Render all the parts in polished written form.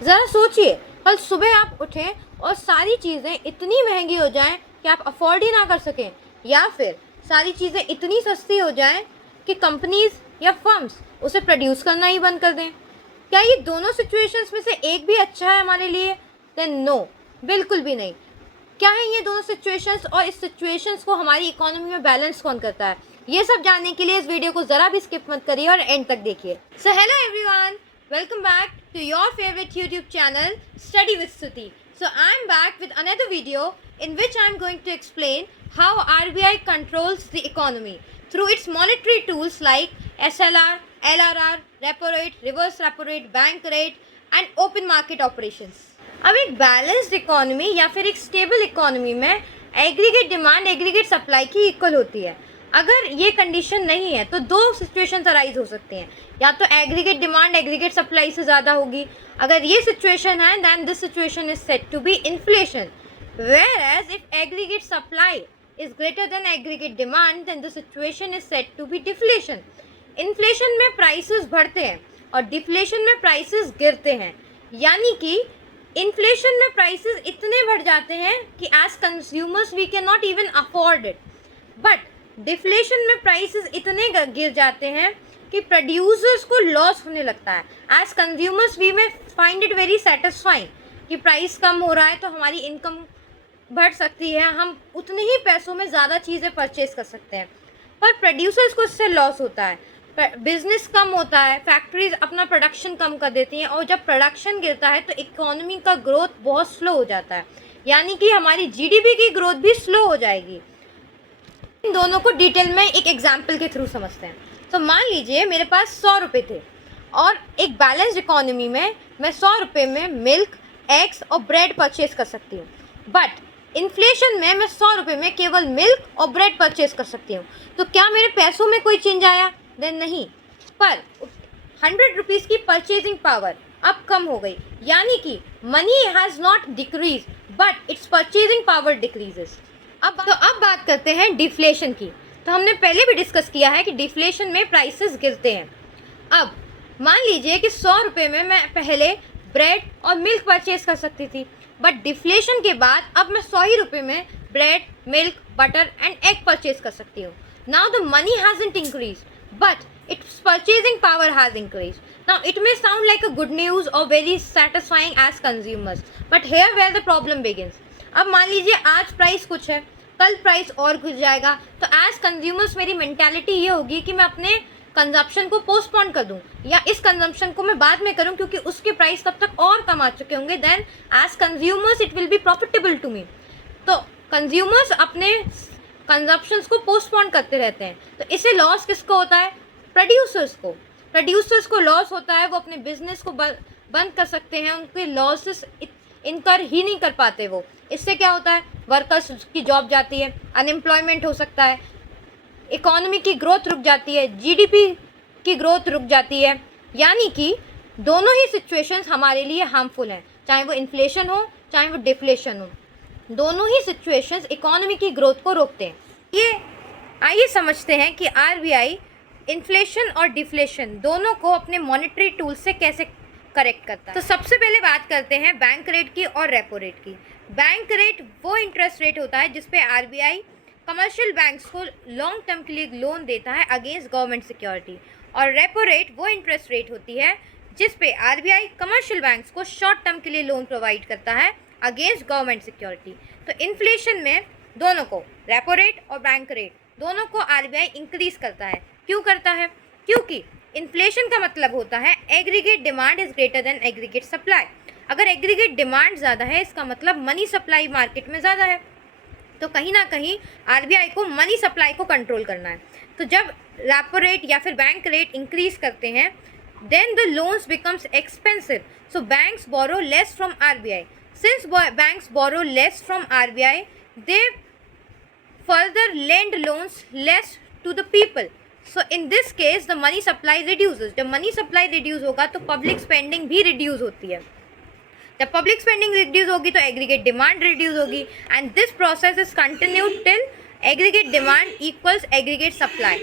ज़रा सोचिए, कल सुबह आप उठें और सारी चीज़ें इतनी महंगी हो जाएं कि आप अफोर्ड ही ना कर सकें, या फिर सारी चीज़ें इतनी सस्ती हो जाएं कि कंपनीज या फर्म्स उसे प्रोड्यूस करना ही बंद कर दें। क्या ये दोनों सिचुएशंस में से एक भी अच्छा है हमारे लिए? देन नो, बिल्कुल भी नहीं। क्या है ये दोनों सिचुएशंस, और इस सिचुएशंस को हमारी इकोनॉमी में बैलेंस कौन करता है? ये सब जानने के लिए इस वीडियो को ज़रा भी स्किप मत करिए और एंड तक देखिए। So hello everyone, welcome back to your favorite YouTube channel, Study with Suti. So I'm back with another video in which I'm going to explain how RBI controls the economy through its monetary tools like SLR, LRR, repo rate, reverse repo rate, bank rate and open market operations. अब एक balanced economy या फिर एक stable economy में aggregate demand aggregate supply की equal होती है। अगर ये कंडीशन नहीं है तो दो सिचुएशन अराइज हो सकते हैं, या तो एग्रीगेट डिमांड एग्रीगेट सप्लाई से ज़्यादा होगी। अगर ये सिचुएशन है then this situation is said to be inflation, where as if aggregate supply is greater than aggregate demand then the situation is said to be deflation. Inflation में prices बढ़ते हैं और डिफ्लेशन में प्राइसेस गिरते हैं, यानी कि इन्फ्लेशन में प्राइसेस इतने बढ़ जाते हैं कि as consumers we can not even afford it, but deflation में प्राइसेस इतने गिर जाते हैं कि प्रोड्यूसर्स को लॉस होने लगता है। एज कंज्यूमर्स वी में फाइंड इट वेरी सेटिस्फाइंग कि प्राइस कम हो रहा है तो हमारी इनकम बढ़ सकती है, हम उतने ही पैसों में ज़्यादा चीज़ें परचेज कर सकते हैं, पर प्रोड्यूसर्स को इससे लॉस होता है, बिजनेस कम होता है, फैक्ट्रीज अपना प्रोडक्शन कम कर देती हैं, और जब प्रोडक्शन गिरता है तो इकोनॉमी का ग्रोथ बहुत स्लो हो जाता है, यानी कि हमारी जीडीपी की ग्रोथ भी स्लो हो जाएगी। इन दोनों को डिटेल में एक एग्जाम्पल के थ्रू समझते हैं। तो मान लीजिए मेरे पास 100 रुपये थे और एक बैलेंस्ड इकोनॉमी में मैं 100 रुपये में मिल्क, एग्स और ब्रेड परचेज कर सकती हूँ, बट इन्फ्लेशन में मैं 100 रुपये में केवल मिल्क और ब्रेड परचेज कर सकती हूँ। तो क्या मेरे पैसों में कोई चेंज आया? देन नहीं, पर 100 रुपीज़ की परचेजिंग पावर अब कम हो गई, यानी कि money has not decrease but it's purchasing power decreases. अब बात करते हैं डिफ्लेशन की। तो हमने पहले भी डिस्कस किया है कि डिफ्लेशन में प्राइसेस गिरते हैं। अब मान लीजिए कि 100 रुपये में मैं पहले ब्रेड और मिल्क परचेज कर सकती थी, बट डिफ्लेशन के बाद अब मैं 100 ही रुपये में bread, milk, butter and egg purchase कर सकती हूँ। Now the money hasn't increase but its purchasing power has increased. Now it may sound like a good news or very satisfying as consumers, but here where the problem begins. अब मान लीजिए आज price कुछ है, कल price और कुछ जाएगा, तो एज कंज्यूमर्स मेरी मेंटालिटी ये होगी कि मैं अपने कंजप्शन को पोस्टपोन कर दूं, या इस कंजप्शन को मैं बाद में करूं क्योंकि उसके प्राइस तब तक और कम आ चुके होंगे, then as consumers it will be profitable to me. तो कंज्यूमर्स अपने कंजप्शंस को पोस्टपोन करते रहते हैं, तो इससे लॉस किसको होता है? प्रोड्यूसर्स को लॉस होता है। वो अपने बिजनेस को बंद कर सकते हैं, उनके लॉसेस इनकर ही नहीं कर पाते वो। इससे क्या होता है? वर्कर्स की जॉब जाती है, अनएम्प्लॉयमेंट हो सकता है, इकोनॉमी की ग्रोथ रुक जाती है, जीडीपी की ग्रोथ रुक जाती है, यानी कि दोनों ही सिचुएशंस हमारे लिए हार्मफुल हैं, चाहे वो इन्फ्लेशन हो चाहे वो डिफ्लेशन हो। दोनों ही सिचुएशंस इकोनॉमी की ग्रोथ को रोकते हैं। ये आइए समझते हैं कि आरबीआई इन्फ्लेशन और डिफ्लेशन दोनों को अपने मॉनेटरी टूल से कैसे करेक्ट करता है। तो सबसे पहले बात करते हैं बैंक रेट की और रेपो रेट की। बैंक रेट वो इंटरेस्ट रेट होता है जिसपे आरबीआई कमर्शियल बैंक्स को लॉन्ग टर्म के लिए लोन देता है अगेंस्ट गवर्नमेंट सिक्योरिटी, और रेपो रेट वो इंटरेस्ट रेट होती है जिसपे आरबीआई कमर्शियल बैंक्स को शॉर्ट टर्म के लिए लोन प्रोवाइड करता है अगेंस्ट गवर्नमेंट सिक्योरिटी। तो इन्फ्लेशन में दोनों को, रेपो रेट और बैंक रेट दोनों को आरबीआई इंक्रीज करता है। क्यों करता है? क्योंकि इन्फ्लेशन का मतलब होता है aggregate demand is greater than aggregate supply. अगर एग्रीगेट डिमांड ज़्यादा है इसका मतलब मनी सप्लाई मार्केट में ज़्यादा है, तो कहीं ना कहीं आरबीआई को मनी सप्लाई को कंट्रोल करना है। तो जब रेपो रेट या फिर बैंक रेट इंक्रीज करते हैं then the loans becomes expensive, so banks borrow less from RBI. Since banks borrow less from RBI, they further lend loans less to the people. So in this case, the money supply reduces. जब money supply reduce होगा तो public spending भी reduce होती है। जब public spending reduce होगी तो aggregate demand reduce होगी, and this process is continued till aggregate demand equals aggregate supply.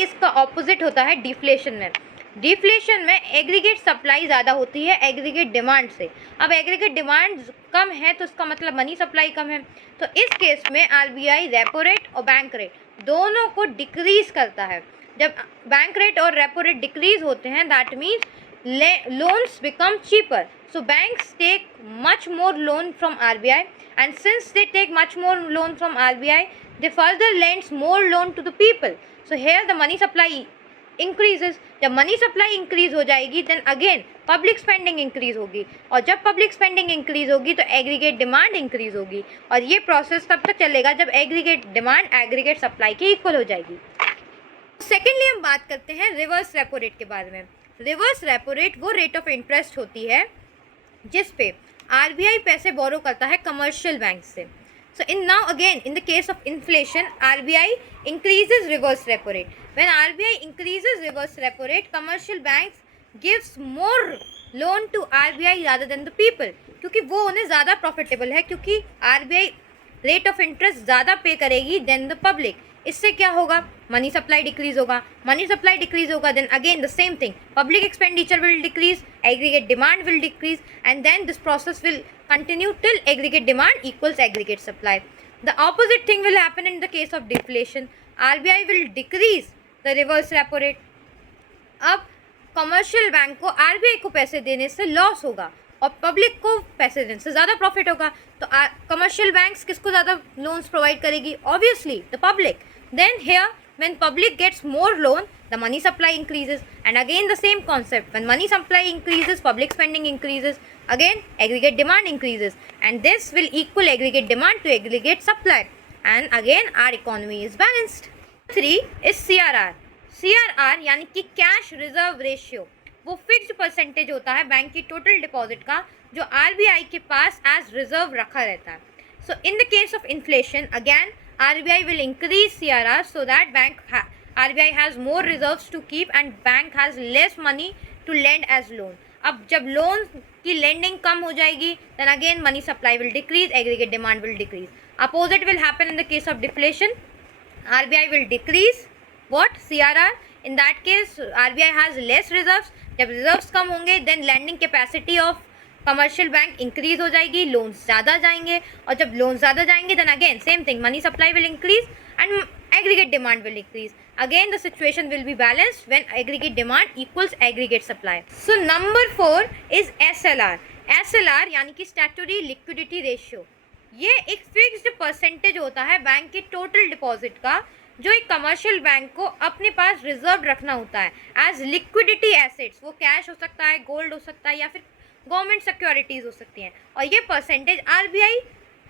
इसका opposite होता है deflation में। डिफ्लेशन में एग्रीगेट सप्लाई ज़्यादा होती है एग्रीगेट डिमांड से। अब एग्रीगेट डिमांड कम है तो उसका मतलब मनी सप्लाई कम है। तो इस केस में आरबीआई रेपो रेट और बैंक रेट दोनों को डिक्रीज करता है। जब बैंक रेट और रेपो रेट डिक्रीज होते हैं that means loans become cheaper, so banks take much more loan from RBI, and since they take much more loan from RBI they further lends more loan to the people. So here the money supply increases. जब money supply increase हो जाएगी then again public spending increase होगी, और जब public spending increase होगी तो aggregate demand increase होगी, और ये प्रोसेस तब तक चलेगा जब एग्रीगेट डिमांड एग्रीगेट सप्लाई के इक्वल हो जाएगी। सेकेंडली हम बात करते हैं रिवर्स रेपो रेट के बारे में। रिवर्स रेपो रेट वो रेट ऑफ इंटरेस्ट होती है जिस पे आरबीआई पैसे बोरो करता है कमर्शियल बैंक से। So now again in the case of inflation, RBI increases reverse repo rate. When RBI increases reverse repo rate, commercial banks gives more loan to RBI rather than the people, क्योंकि वो उन्हें ज़्यादा profitable है, क्योंकि RBI rate of interest ज़्यादा पे करेगी then the public. इससे क्या होगा, मनी सप्लाई डिक्रीज होगा, मनी सप्लाई डिक्रीज होगा then again the same thing, public expenditure will decrease, aggregate demand will decrease, and then this process will continue till aggregate demand equals aggregate supply. The opposite thing will happen in the case of deflation. RBI will decrease the reverse repo rate. अब commercial bank को RBI को पैसे देने से loss होगा और public को पैसे देने से ज़्यादा प्रॉफिट होगा। तो कमर्शियल बैंक्स किसको ज़्यादा लोन्स प्रोवाइड करेगी, obviously the public. Then here when public gets more loan, the money supply increases, and again the same concept, when money supply increases public spending increases, again aggregate demand increases, and this will equal aggregate demand to aggregate supply, and again our economy is balanced. 3 is CRR. CRR यानी कि cash reserve ratio, वो fixed percentage होता है bank की total deposit का जो RBI के पास as reserve रखा रहता है। So in the case of inflation again RBI will increase CRR so that RBI has more reserves to keep and bank has less money to lend as loan. अब जब loan की lending कम हो जाएगी then again money supply will decrease, aggregate demand will decrease. Opposite will happen in the case of deflation. RBI will decrease what, CRR. In that case RBI has less reserves. जब reserves कम होंगे then lending capacity of commercial bank increase हो जाएगी, loans ज़्यादा जाएंगे, और जब loans ज़्यादा जाएंगे then again same thing, money supply will increase and aggregate demand will increase. Again the situation will be balanced when aggregate demand equals aggregate supply. So number 4 is SLR. SLR यानी कि statutory liquidity ratio. ये एक fixed percentage होता है bank के total deposit का जो एक कमर्शियल बैंक को अपने पास रिजर्व रखना होता है एज लिक्विडिटी एसेट्स। वो कैश हो सकता है, गोल्ड हो सकता है, या फिर गवर्नमेंट सिक्योरिटीज़ हो सकती हैं, और ये परसेंटेज आरबीआई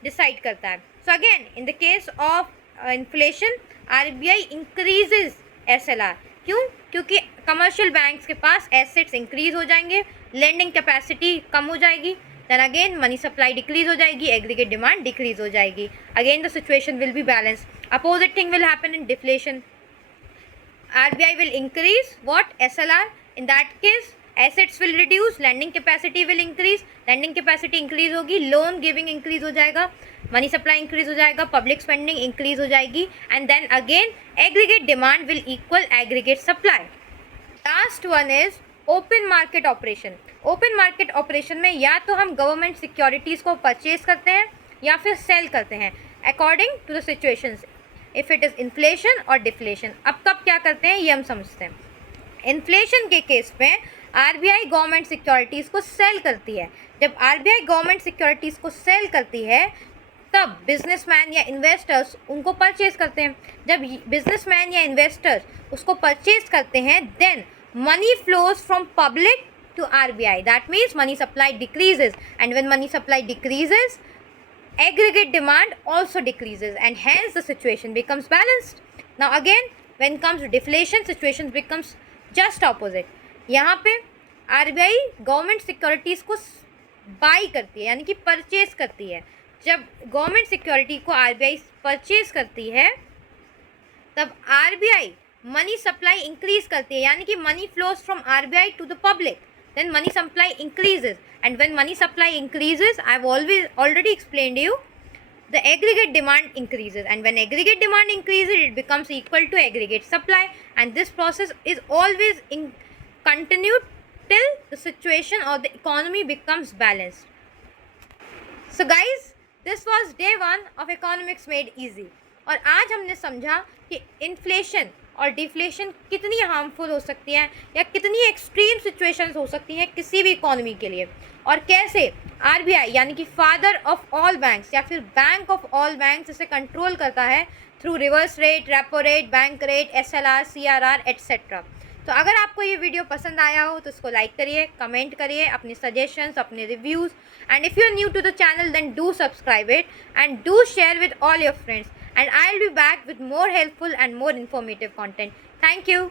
डिसाइड करता है। So again in the case of inflation RBI increases SLR. क्यों? क्योंकि कमर्शियल बैंक्स के पास एसेट्स इंक्रीज हो जाएंगे, लेंडिंग कैपेसिटी कम हो जाएगी, then again money supply decrease हो जाएगी, एग्रीगेट डिमांड डिक्रीज हो जाएगी। Again the situation will be balance. Opposite thing will happen in deflation. RBI will increase what, SLR. In that case assets will reduce, lending capacity will increase, lending capacity increase होगी, loan giving increase हो जाएगा, money supply increase हो जाएगा, public spending increase हो जाएगी, and then again aggregate demand will equal aggregate supply. Last one is open market operation. Open market operation में या तो हम गवर्नमेंट सिक्योरिटीज़ को परचेज करते हैं या फिर सेल करते हैं according to the situations, if it is inflation और डिफ्लेशन। अब कब क्या करते हैं ये हम समझते हैं। इन्फ्लेशन के केस में आरबीआई गवर्नमेंट सिक्योरिटीज़ को सेल करती है। जब आरबीआई गवर्नमेंट सिक्योरिटीज़ को सेल करती है तब बिजनेसमैन या इन्वेस्टर्स उनको परचेज करते हैं। जब बिजनेसमैन या इन्वेस्टर्स उसको परचेज करते हैं then money flows from public to RBI. That means money supply decreases, and when money supply decreases, aggregate demand also decreases, and hence the situation becomes balanced. Now again, when comes to deflation, situation becomes just opposite. यहाँ पे RBI government securities को by करती है, यानी कि purchase करती है। जब गवर्नमेंट सिक्योरिटी को RBI परचेज करती है तब RBI मनी सप्लाई इंक्रीज करती है, यानी कि money flows from RBI to the public, then money supply increases, and when money supply increases, I've already explained you, the aggregate demand increases, and when aggregate demand increases it becomes equal to aggregate supply, and this process is always continue till the situation or the economy becomes balanced. So guys, this was day 1 of economics made easy. और आज हमने समझा कि inflation और deflation कितनी harmful हो सकती हैं या कितनी एक्सट्रीम सिचुएशंस हो सकती हैं किसी भी इकोनॉमी के लिए, और कैसे आरबीआई यानी कि फादर ऑफ ऑल बैंक्स या फिर बैंक ऑफ ऑल बैंक्स इसे कंट्रोल करता है through reverse rate, repo rate, bank rate, SLR, CRR etcetera. तो अगर आपको ये वीडियो पसंद आया हो तो इसको लाइक करिए, कमेंट करिए, अपने सजेशंस, अपने reviews, and if you are new to the channel then do subscribe it and do share with all your friends, and I'll be back with more helpful and more informative content. Thank you.